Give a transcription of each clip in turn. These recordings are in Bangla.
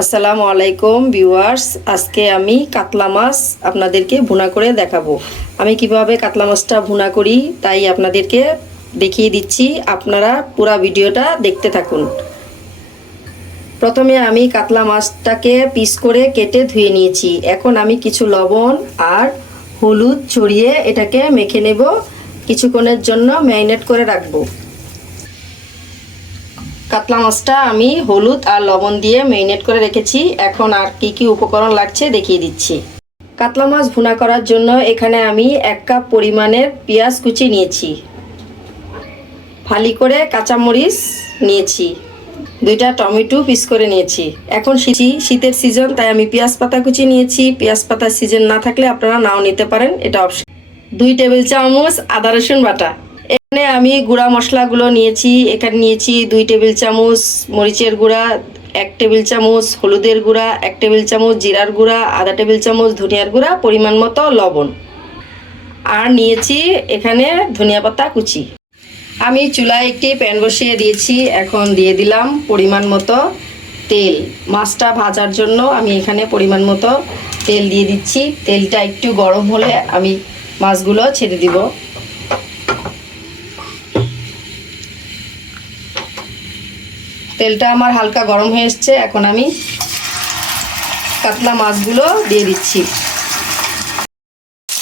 আসসালামু আলাইকুম ভিউয়ার্স, আজকে আমি কাতলা মাছ আপনাদেরকে ভুনা করে দেখাবো। আমি কিভাবে কাতলা মাছটা ভুনা করি তাই আপনাদেরকে দেখিয়ে দিচ্ছি। আপনারা পুরো ভিডিওটা দেখতে থাকুন। প্রথমে আমি কাতলা মাছটাকে পিস করে কেটে ধুয়ে নিয়েছি। এখন আমি কিছু লবণ আর হলুদ ছড়িয়ে এটাকে মেখে নেব, কিছুক্ষণের জন্য ম্যারিনেট করে রাখবো। কাতলা মাছটা আমি হলুদ আর লবণ দিয়ে ম্যারিনেট করে রেখেছি। এখন আর কি কি উপকরণ লাগছে দেখিয়ে দিচ্ছি। কাতলা মাছ ভুনা করার জন্য এখানে আমি 1 কাপ পরিমাণের পেঁয়াজ কুচি নিয়েছি, ফালি করে কাঁচামরিচ নিয়েছি, 2টা টমেটো পিস করে নিয়েছি। এখন শীতের সিজন তাই আমি পেঁয়াজ পাতা কুচি নিয়েছি। পেঁয়াজ পাতার সিজন না থাকলে আপনারা নাও নিতে পারেন, এটা অপশন। 2 টেবিল চামচ আদা রসুন বাটা। এখানে আমি গুঁড়া মশলাগুলো নিয়েছি। এখানে নিয়েছি 2 টেবিল চামচ মরিচের গুঁড়া, 1 টেবিল চামচ হলুদের গুঁড়া, 1 টেবিল চামচ জিরার গুঁড়া, আধা টেবিল চামচ ধনিয়ার গুঁড়া, পরিমাণ মতো লবণ, আর নিয়েছি এখানে ধনিয়া পাতা কুচি। আমি চুলায় একটি প্যান বসিয়ে দিয়েছি। এখন দিয়ে দিলাম পরিমাণ মতো তেল। মাছটা ভাজার জন্য আমি এখানে পরিমাণ মতো তেল দিয়ে দিচ্ছি। তেলটা একটু গরম হলে আমি মাছগুলো ছেড়ে দিব। তেলটা আমার হালকা গরম হয়ে এসছে। এখন আমি কাতলা মাছগুলো দিয়ে দিচ্ছি।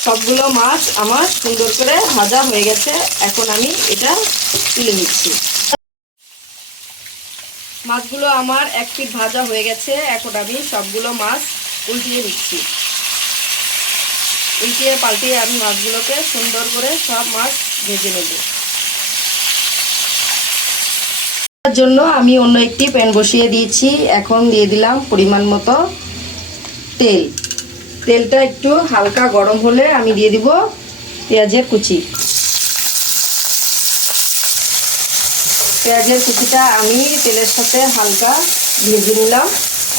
সবগুলো মাছ আমার সুন্দর করে ভাজা হয়ে গেছে। এখন আমি এটা তুলে নিচ্ছি। মাছগুলো আমার 1 পিঠ ভাজা হয়ে গেছে। এখন আমি সবগুলো মাছ উল্টিয়ে দিচ্ছি। উল্টিয়ে পাল্টিয়ে আমি মাছগুলোকে সুন্দর করে সব মাছ ভেজে নেব। জন্য আমি অন্য একটি প্যান বসিয়ে দিয়েছি। এখন দিয়ে দিলাম পরিমাণ মতো তেল। তেলটা একটু হালকা গরম হলে আমি দিয়ে দিব পেঁয়াজের কুচি। পেঁয়াজের কুচিটা আমি তেলের সাথে হালকা ভেজে নিলাম।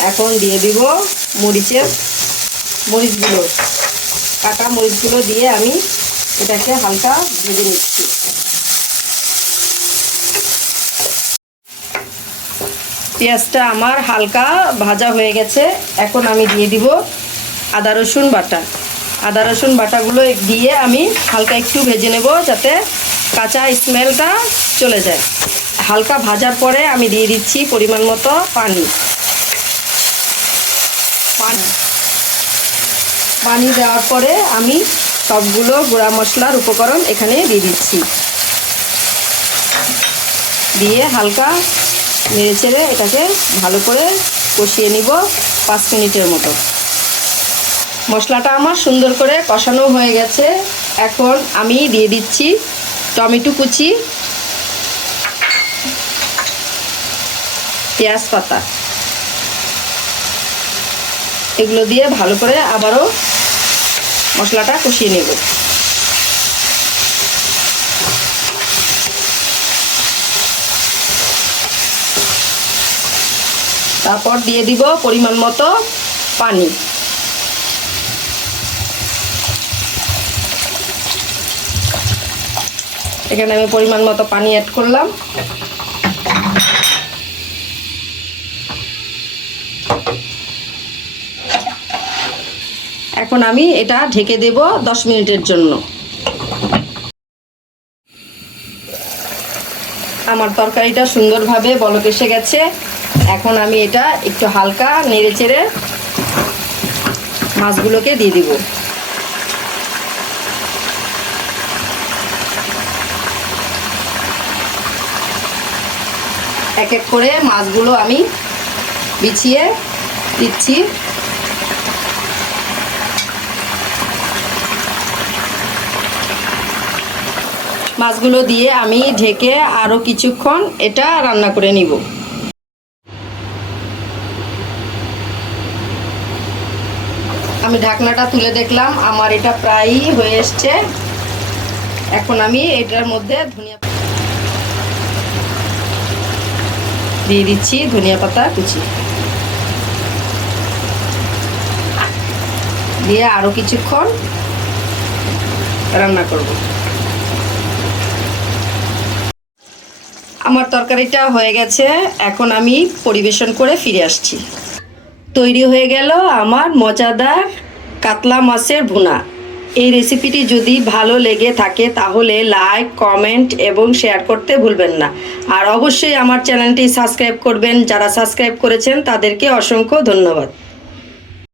এখন দিয়ে দিব মরিচগুলো, কাটা মরিচগুলো দিয়ে আমি এটাকে হালকা ভেজে নিচ্ছি। পেঁয়াজটা আমার হালকা ভাজা হয়ে গেছে। এখন আমি দিয়ে দিব আদা রসুন বাটা। আদা রসুন বাটাগুলো দিয়ে আমি হালকা একটু ভেজে নেব, যাতে কাঁচা স্মেলটা চলে যায়। হালকা ভাজার পরে আমি দিয়ে দিচ্ছি পরিমাণ মতো পানি। পানি দেওয়ার পরে আমি সবগুলো গুঁড়া মশলার উপকরণ এখানে দিয়ে দিচ্ছি। দিয়ে হালকা নেড়ে চেড়ে এটাকে ভালো করে কষিয়ে নিব 5 মিনিটের মতো। মশলাটা আমার সুন্দর করে কষানো হয়ে গেছে। এখন আমি দিয়ে দিচ্ছি টমেটো কুচি, পেঁয়াজ পাতা, এগুলো দিয়ে ভালো করে আবারও মশলাটা কষিয়ে নেব। তারপর দিয়ে দিব পরিমাণ মতো পানি। এখানে আমি পরিমাণ মতো পানি অ্যাড করলাম। এখন আমি এটা ঢেকে দেব 10 মিনিটের জন্য। আমার তরকারিটা সুন্দরভাবে বলক এসে গেছে। এখন আমি এটা একটু হালকা নেড়ে চেড়ে মাছগুলোকে দিয়ে দিব। এক এক করে মাছগুলো আমি বিছিয়ে দিচ্ছি। মাছগুলো দিয়ে আমি ঢেকে আরও কিছুক্ষণ এটা রান্না করে নিব। আমি ঢাকনাটা তুলে দেখলাম আমার এটা প্রায়ই হয়ে এসছে। এখন আমি এটার মধ্যে দিয়ে দিচ্ছি ধনিয়া পাতা কুচি, দিয়ে আরও কিছুক্ষণ রান্না করব। আমার তরকারিটা হয়ে গেছে। এখন আমি পরিবেশন করে ফিরে আসছি। তৈরি হয়ে গেল আমার মজাদার কাতলা মাছের ভুনা। এই রেসিপিটি যদি ভালো লেগে থাকে তাহলে লাইক, কমেন্ট এবং শেয়ার করতে ভুলবেন না। আর অবশ্যই আমার চ্যানেলটি সাবস্ক্রাইব করবেন। যারা সাবস্ক্রাইব করেছেন তাদেরকে অসংখ্য ধন্যবাদ।